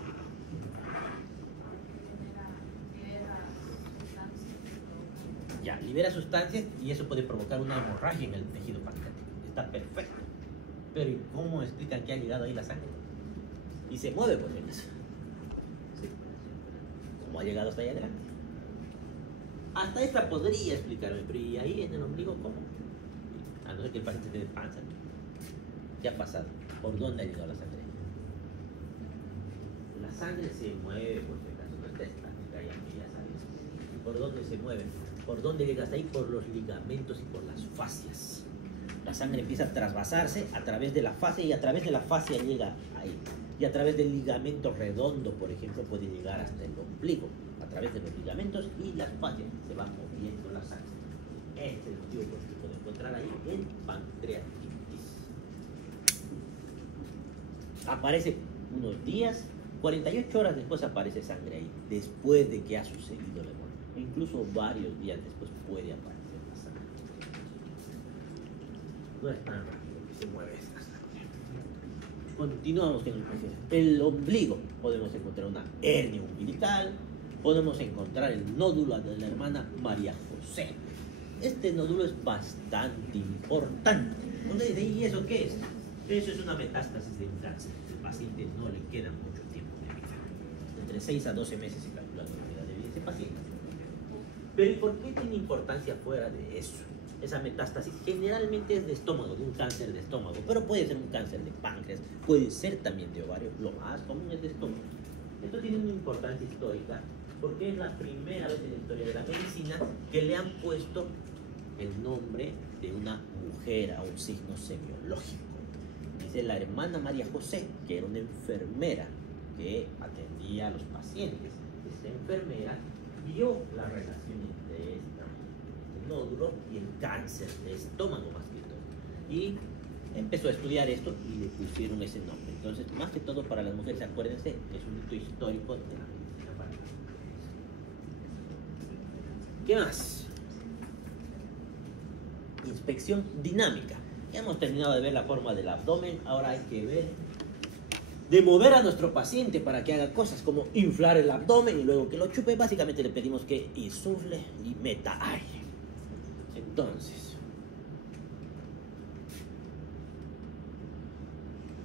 Ya, libera sustancias y eso puede provocar una hemorragia en el tejido pancreático. Está perfecto. Pero ¿y cómo explican que ha llegado ahí la sangre? Y se mueve por eso. Sí. ¿Cómo ha llegado hasta allá adelante? Hasta esta podría explicarme, pero ¿y ahí en el ombligo cómo? A no ser que el paciente esté de panza. ¿Qué ha pasado? ¿Por dónde ha llegado la sangre? La sangre se mueve, por si acaso, no está estática, ya sabes. ¿Por dónde se mueve? ¿Por dónde llega hasta ahí? Por los ligamentos y por las fascias. La sangre empieza a trasvasarse a través de la fascia y a través de la fascia llega ahí. Y a través del ligamento redondo, por ejemplo, puede llegar hasta el ombligo. A través de los ligamentos y las fascias se va moviendo la sangre. Este es el motivo por el que puede encontrar ahí en pancreatitis. Aparece unos días, 48 horas después aparece sangre ahí, después de que ha sucedido la muerte. incluso varios días después puede aparecer la sangre. No es tan rápido que se mueve esta sangre. Continuamos con el proceso. El ombligo, podemos encontrar una hernia umbilical, podemos encontrar el nódulo de la hermana María José. Este nódulo es bastante importante. Uno dice, ¿y eso qué es? Eso es una metástasis de un cáncer. El paciente no le queda mucho tiempo de vida. Entre 6 a 12 meses se calcula la vida de vida de ese paciente. Pero ¿y por qué tiene importancia fuera de eso? Esa metástasis generalmente es de estómago, de un cáncer de estómago, pero puede ser un cáncer de páncreas, puede ser también de ovario, lo más común es de estómago. Esto tiene una importancia histórica porque es la primera vez en la historia de la medicina que le han puesto el nombre de una mujer a un signo semiológico. Dice la hermana María José, que era una enfermera que atendía a los pacientes. Esta enfermera vio la relación entre este nódulo y el cáncer de estómago más que todo. Y empezó a estudiar esto y le pusieron ese nombre. Entonces, más que todo para las mujeres, acuérdense, es un hito histórico de la medicina para las mujeres. ¿Qué más? Inspección dinámica. Ya hemos terminado de ver la forma del abdomen, ahora hay que ver de mover a nuestro paciente para que haga cosas como inflar el abdomen y luego que lo chupe. Básicamente le pedimos que insufle y meta aire. Entonces,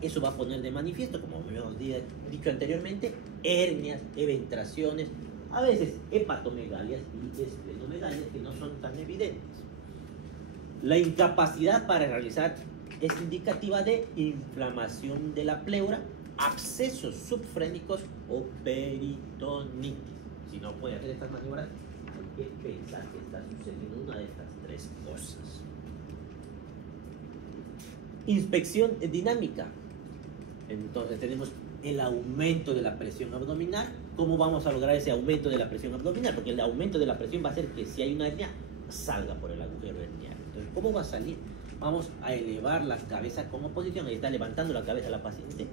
eso va a poner de manifiesto, como hemos dicho anteriormente, hernias, eventraciones, a veces hepatomegalias y esplenomegalías que no son tan evidentes. La incapacidad para realizar es indicativa de inflamación de la pleura, abscesos subfrénicos o peritonitis. Si no puede hacer estas maniobras, hay que pensar que está sucediendo una de estas tres cosas. Inspección dinámica. Entonces tenemos el aumento de la presión abdominal. ¿Cómo vamos a lograr ese aumento de la presión abdominal? Porque el aumento de la presión va a hacer que si hay una hernia, salga por el agujero herniano. Entonces, ¿cómo va a salir? Vamos a elevar la cabeza como posición. Ahí está levantando la cabeza la paciente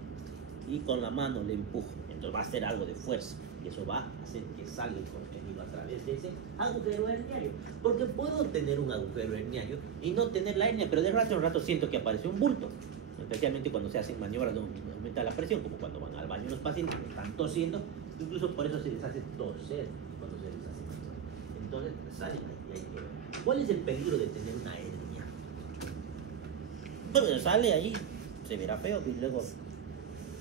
y con la mano le empujo. Entonces va a hacer algo de fuerza y eso va a hacer que salga el contenido a través de ese agujero herniario. Porque puedo tener un agujero herniario y no tener la hernia, pero de rato en rato siento que aparece un bulto. Especialmente cuando se hacen maniobras donde aumenta la presión, como cuando van al baño los pacientes que están tosiendo, incluso por eso se les hace toser cuando se les hace maniobras. Entonces salen ahí, hay que ver. ¿Cuál es el peligro de tener una hernia? Bueno, sale ahí, se verá feo y luego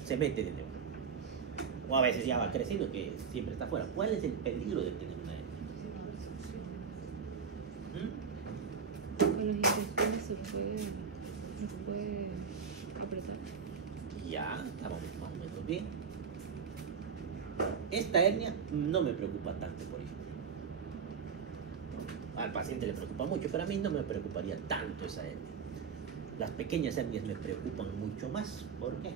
se mete de nuevo. O a veces ya va creciendo, que siempre está afuera. ¿Cuál es el peligro de tener una hernia? Con los intestinos se puede apretar. Ya, estamos más o menos bien. Esta hernia no me preocupa tanto, por ejemplo. Al paciente le preocupa mucho, pero a mí no me preocuparía tanto esa hernia. Las pequeñas hernias me preocupan mucho más. ¿Por qué?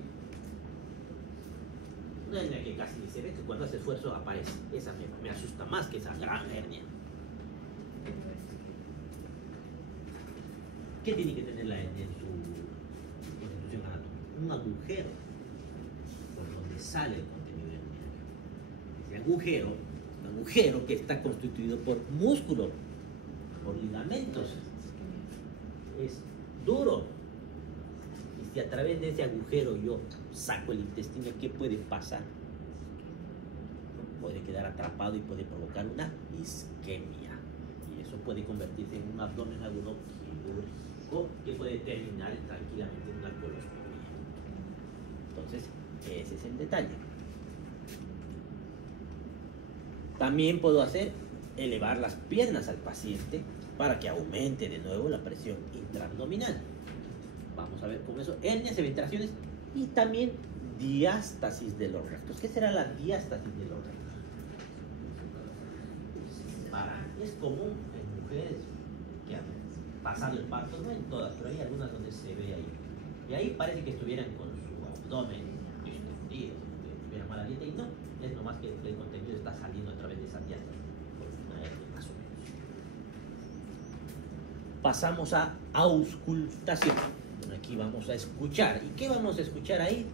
Una hernia que casi ni se ve, que cuando hace esfuerzo aparece. Esa me asusta más que esa gran hernia. ¿Qué tiene que tener la hernia en su constitución anatómica? Un agujero por donde sale el contenido herniario. Ese agujero, un agujero que está constituido por músculo, por ligamentos, es duro. Y si a través de ese agujero yo saco el intestino, ¿qué puede pasar? Puede quedar atrapado y puede provocar una isquemia. Y eso puede convertirse en un abdomen agudo quirúrgico que puede terminar tranquilamente en una colostomía. Entonces, ese es el detalle. También puedo elevar las piernas al paciente para que aumente de nuevo la presión intraabdominal. Vamos a ver cómo eso, hernias, eventraciones y también diástasis de los rectos. ¿Qué será la diástasis de los rectos? Es común en mujeres que han pasado el parto, no en todas, pero hay algunas donde se ve ahí. Y ahí parece que estuvieran con su abdomen distendido, que tuvieran mala dieta, y no, es nomás que el contenido está saliendo a través de esa diástasis, por una hernia más o menos. Pasamos a auscultación. Aquí vamos a escuchar. ¿Y qué vamos a escuchar ahí?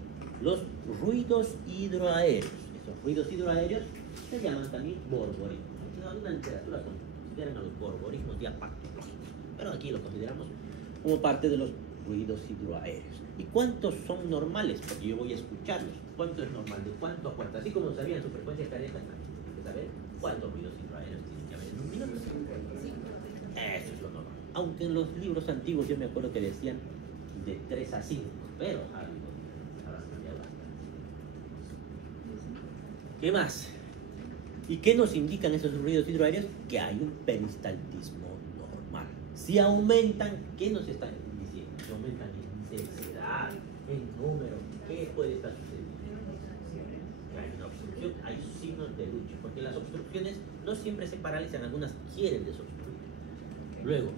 Los ruidos hidroaéreos. Esos ruidos hidroaéreos se llaman también borborismos. en alguna literatura consideran a los gorgorismos diapatológicos, pero aquí lo consideramos como parte de los ruidos hidroaéreos. ¿Y cuántos son normales? Porque yo voy a escucharlos. ¿Cuánto es normal? ¿De cuánto a cuánto? Así como sabían su frecuencia cardíaca, hay que saber cuántos ruidos hidroaéreos tienen que haber en un minuto. Eso es lo normal. Aunque en los libros antiguos yo me acuerdo que decían de 3 a 5, pero ahora cambiado bastante. ¿Qué más? ¿Y qué nos indican esos ruidos hidroaéreos? Que hay un peristaltismo normal. Si aumentan, ¿qué nos están diciendo? Si aumentan en intensidad, en número, ¿qué puede estar sucediendo? Hay una obstrucción, hay signos de lucha, porque las obstrucciones no siempre se paralizan, algunas quieren desobstruir. Luego,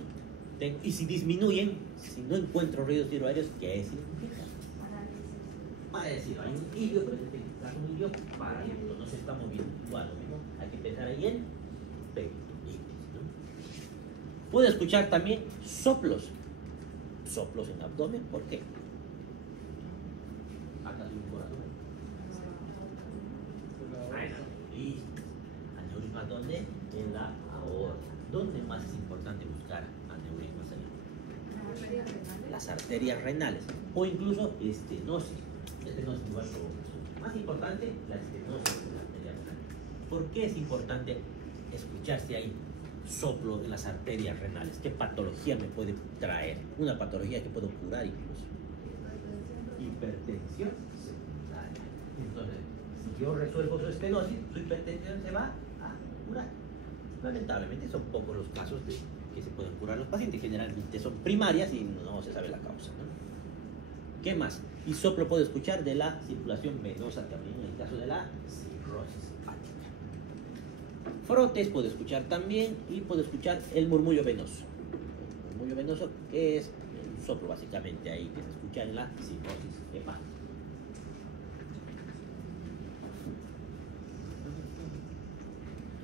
y si disminuyen, si no encuentro ruidos hidroaéreos, ¿qué significa? Para decir, hay un hilio, pero en este caso un hilio paralítico, no se está moviendo. Igual, lo mismo, hay que pensar ahí en peritonitis, ¿no? Puedo escuchar también soplos en abdomen. ¿Por qué? Acá hay un corazón. Listo. ¿Aneurisma dónde? En la aorta. ¿Dónde más es importante buscar aneurismas ahí? Las arterias renales o incluso estenosis. Estenosis igual más importante, la estenosis de la arteria renal. ¿Por qué es importante escucharse ahí soplo en las arterias renales? ¿Qué patología me puede traer? Una patología que puedo curar incluso. Hipertensión secundaria. Entonces, si yo resuelvo su estenosis, su hipertensión se va a curar. Lamentablemente son pocos los casos de que se pueden curar los pacientes, generalmente son primarias y no se sabe la causa, ¿no? ¿Qué más? Y soplo puedo escuchar de la circulación venosa también en el caso de la cirrosis hepática. Frotes puedo escuchar también y puedo escuchar el murmullo venoso. El murmullo venoso que es un soplo básicamente ahí que se escucha en la cirrosis hepática.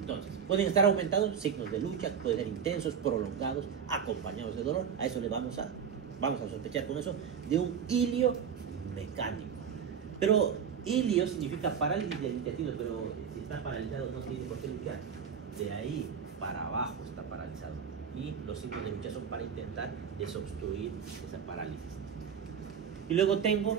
Entonces, pueden estar aumentados signos de lucha, pueden ser intensos, prolongados, acompañados de dolor. A eso le vamos a sospechar con eso de un hilio mecánico. Pero hilio significa parálisis del intestino, pero si está paralizado no tiene por qué luchar. De ahí para abajo está paralizado. Y los signos de lucha son para intentar desobstruir esa parálisis. Y luego tengo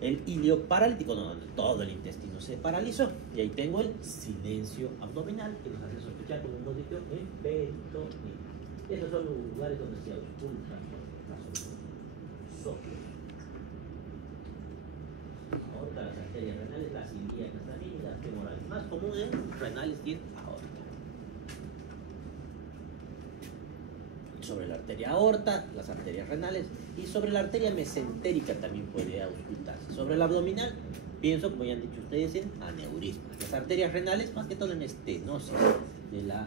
el hilio paralítico, donde todo el intestino se paralizó. Y ahí tengo el silencio abdominal, que nos hace sospechar, como hemos dicho, en peritonitis. Esos son los lugares donde se auscultan los soplos. Aorta, las arterias renales, las ilíacas también, y las femorales. Más común en renales y en aorta. Sobre la arteria aorta, las arterias renales, y sobre la arteria mesentérica también puede auscultarse. Sobre el abdominal, pienso, como ya han dicho ustedes, en aneurismas. Las arterias renales, más que todo en estenosis de la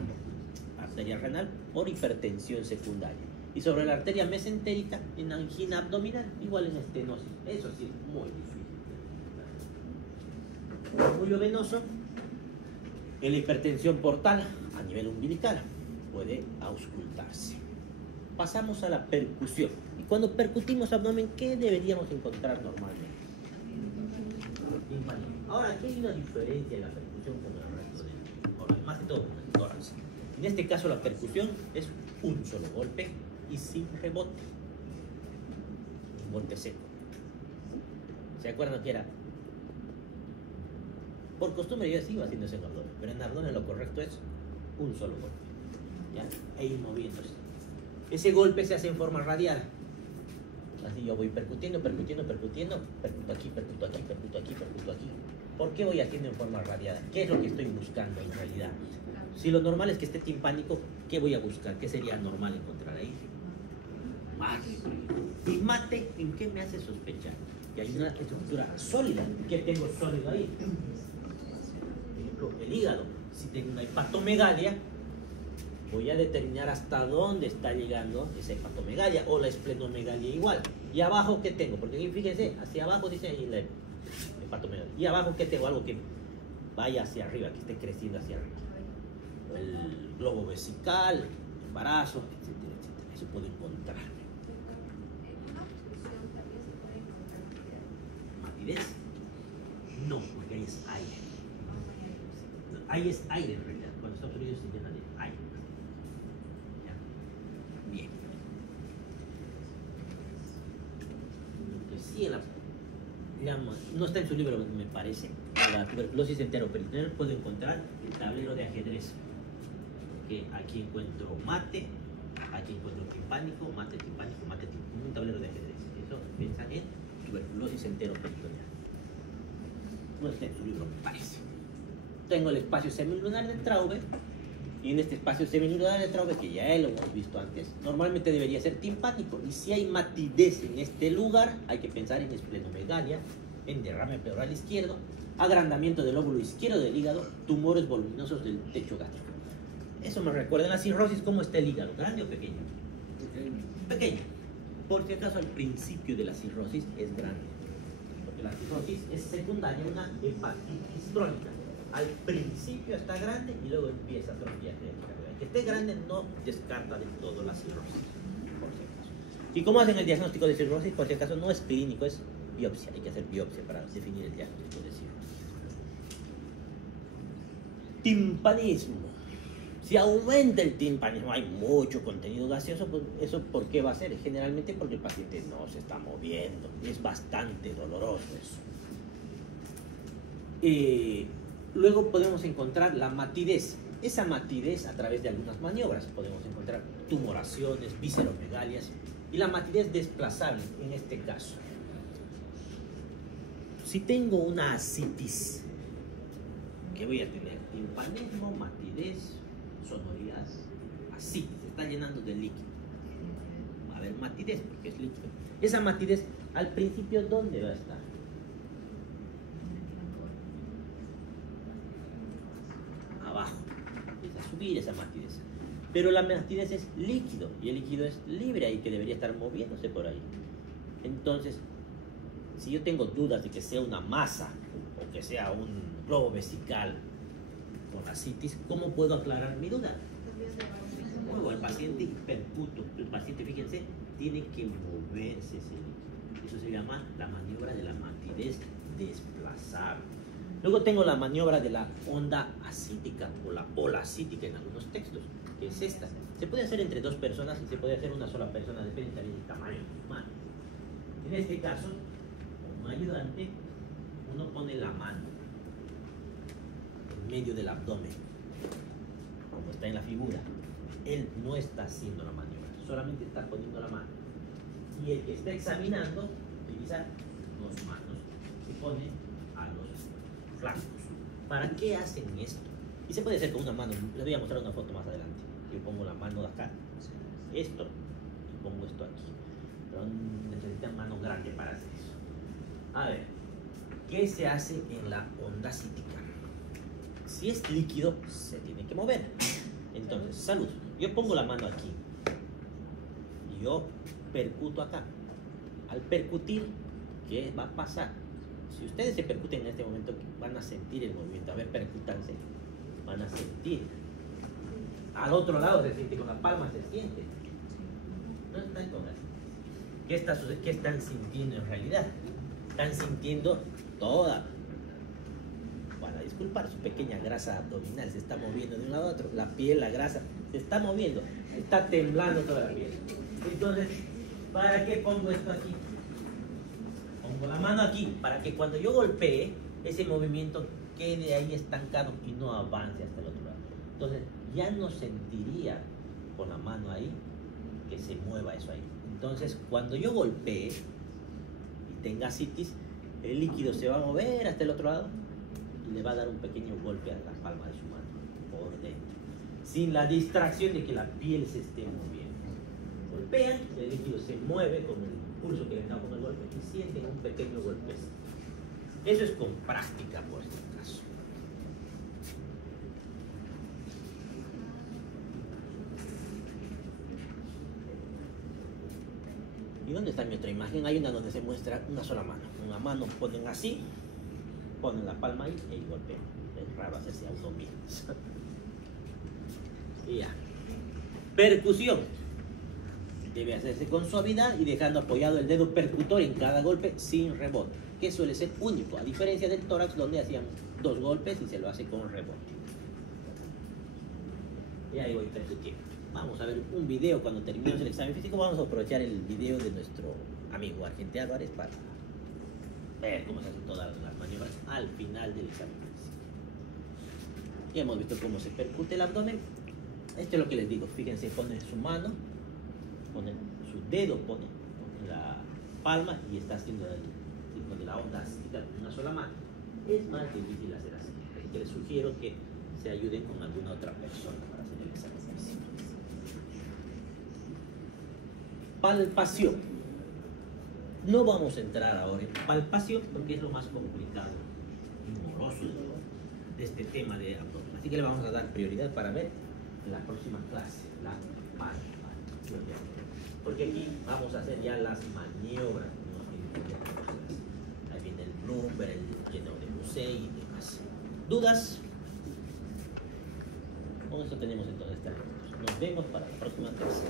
arteria renal por hipertensión secundaria. Y sobre la arteria mesentérica, en angina abdominal, igual en estenosis. Eso sí es muy difícil. Murmullo venoso, en la hipertensión portal a nivel umbilical puede auscultarse. Pasamos a la percusión. Y cuando percutimos abdomen, ¿qué deberíamos encontrar normalmente? Ahora, aquí hay una diferencia en la percusión con el resto de órganos, más que todo con el tórax. En este caso, la percusión es un solo golpe y sin rebote. Un golpe seco. ¿Se acuerdan que era? Por costumbre yo sigo haciendo eso en abdomen, pero en abdomen lo correcto es un solo golpe. ¿Ya? E ir moviéndose. Ese golpe se hace en forma radial. Así yo voy percutiendo, percuto aquí, percuto aquí, percuto aquí, percuto aquí. ¿Por qué voy haciendo en forma radial? ¿Qué es lo que estoy buscando en realidad? Si lo normal es que esté timpánico, ¿qué voy a buscar? ¿Qué sería normal encontrar ahí? Mate. ¿Y mate en qué me hace sospechar? Que hay una estructura sólida. ¿Qué tengo sólido ahí? Por ejemplo, el hígado. Si tengo una hepatomegalia, voy a determinar hasta dónde está llegando esa hepatomegalia o la esplenomegalia igual. ¿Y abajo qué tengo? Porque aquí fíjense, hacia abajo dice ahí la hepatomegalia. ¿Y abajo qué tengo? Algo que vaya hacia arriba, que esté creciendo hacia arriba. El globo vesical, embarazo, etcétera, etcétera. Eso puedo encontrar. ¿Matidez? No, porque ahí es aire. Ahí es aire en realidad. Cuando está obstruido está en su libro, me parece, la tuberculosis enteroperitoneal, puedo encontrar el tablero de ajedrez. Que aquí encuentro mate, aquí encuentro timpánico, mate timpánico, mate timpánico, un tablero de ajedrez. Eso piensa en tuberculosis enteroperitoneal. No está en su libro, me parece. Tengo el espacio semilunar de Traube, y en este espacio semilunar de Traube, que ya lo hemos visto antes, normalmente debería ser timpánico. Y si hay matidez en este lugar, hay que pensar en esplenomegalia, en derrame pleural izquierdo, agrandamiento del lóbulo izquierdo del hígado, tumores voluminosos del techo gástrico. Eso me recuerda en la cirrosis cómo está el hígado, grande o pequeño. Pequeño. Por si acaso al principio de la cirrosis es grande. Porque la cirrosis es secundaria a una hepatitis crónica. Al principio está grande y luego empieza a atrofiar. Que esté grande no descarta de todo la cirrosis, por si acaso. ¿Y cómo hacen el diagnóstico de cirrosis? Por si acaso no es clínico, es biopsia. Hay que hacer biopsia para definir el diagnóstico de cirrosis. Timpanismo. Si aumenta el timpanismo, hay mucho contenido gaseoso, pues eso ¿por qué va a ser? Generalmente porque el paciente no se está moviendo. Es bastante doloroso eso. Luego podemos encontrar la matidez. Esa matidez a través de algunas maniobras. Podemos encontrar tumoraciones, visceromegalias y la matidez desplazable en este caso. Si tengo una ascitis, ¿qué voy a tener? Timpanismo, matidez, sonoridad, así, se está llenando de líquido. Va a haber matidez porque es líquido. Esa matidez, al principio, ¿dónde va a estar? Abajo. Empieza a subir esa matidez. Pero la matidez es líquido y el líquido es libre y que debería estar moviéndose por ahí. Entonces, si yo tengo dudas de que sea una masa o que sea un globo vesical con ascitis, ¿cómo puedo aclarar mi duda? Luego el paciente percuto, el paciente, fíjense, tiene que moverse ese líquido. Eso se llama la maniobra de la matidez desplazable. Luego tengo la maniobra de la onda ascítica o la ola ascítica en algunos textos, que es esta. Se puede hacer entre dos personas y se puede hacer una sola persona, depende también del tamaño de su mano. En este caso, como ayudante, uno pone la mano en medio del abdomen, como está en la figura. Él no está haciendo la maniobra, solamente está poniendo la mano. Y el que está examinando utiliza dos manos y pone a los flancos. ¿Para qué hacen esto? Y se puede hacer con una mano. Les voy a mostrar una foto más adelante. Yo pongo la mano de acá, esto, y pongo esto aquí. Pero necesitan mano grande para hacer eso. A ver, ¿qué se hace en la onda cítica? Si es líquido, se tiene que mover. Entonces, salud. Yo pongo la mano aquí y yo percuto acá. Al percutir, ¿qué va a pasar? Si ustedes se percuten en este momento, van a sentir el movimiento. A ver, percútanse. Van a sentir. Al otro lado se siente, con la palma se siente. No están con eso. ¿Qué están sintiendo en realidad? Están sintiendo toda, para disculpar, su pequeña grasa abdominal se está moviendo de un lado a otro. La piel, la grasa, se está moviendo. Está temblando toda la piel. Entonces, ¿para qué pongo esto aquí? Pongo la mano aquí para que cuando yo golpee, ese movimiento quede ahí estancado y no avance hasta el otro lado. Entonces, ya no sentiría con la mano ahí que se mueva eso ahí. Entonces, cuando yo golpee y tenga ascitis, el líquido se va a mover hasta el otro lado y le va a dar un pequeño golpe a la palma de su mano por dentro, sin la distracción de que la piel se esté moviendo. Golpean, el líquido se mueve con el impulso que le da con el golpe y sienten un pequeño golpe. Eso es con práctica, por si acaso. ¿Y dónde está mi otra imagen? Hay una donde se muestra una sola mano. Una mano ponen así, ponen la palma ahí y golpean. Es raro hacerse autonomía. Y ya. Percusión. Debe hacerse con suavidad y dejando apoyado el dedo percutor en cada golpe sin rebote, que suele ser único, a diferencia del tórax donde hacían 2 golpes y se lo hace con rebote. Y ahí voy percutiendo. Vamos a ver un video cuando terminemos el examen físico. Vamos a aprovechar el video de nuestro amigo Argente Álvarez para ver cómo se hacen todas las maniobras al final del examen físico. Ya hemos visto cómo se percute el abdomen. Esto es lo que les digo. Fíjense, ponen su mano, ponen su dedo, ponen en la palma y está haciendo el tipo de la onda así, con una sola mano. Es más difícil hacer así. Así que les sugiero que se ayuden con alguna otra persona para hacer el examen físico. Palpación. No vamos a entrar ahora en palpación porque es lo más complicado y moroso de este tema de abdomen. Así que le vamos a dar prioridad para ver en la próxima clase la palpación. Porque aquí vamos a hacer ya las maniobras. Ahí viene el Bloomberg, el lleno de Musei y demás. ¿Dudas? Con eso tenemos entonces. Nos vemos para la próxima clase.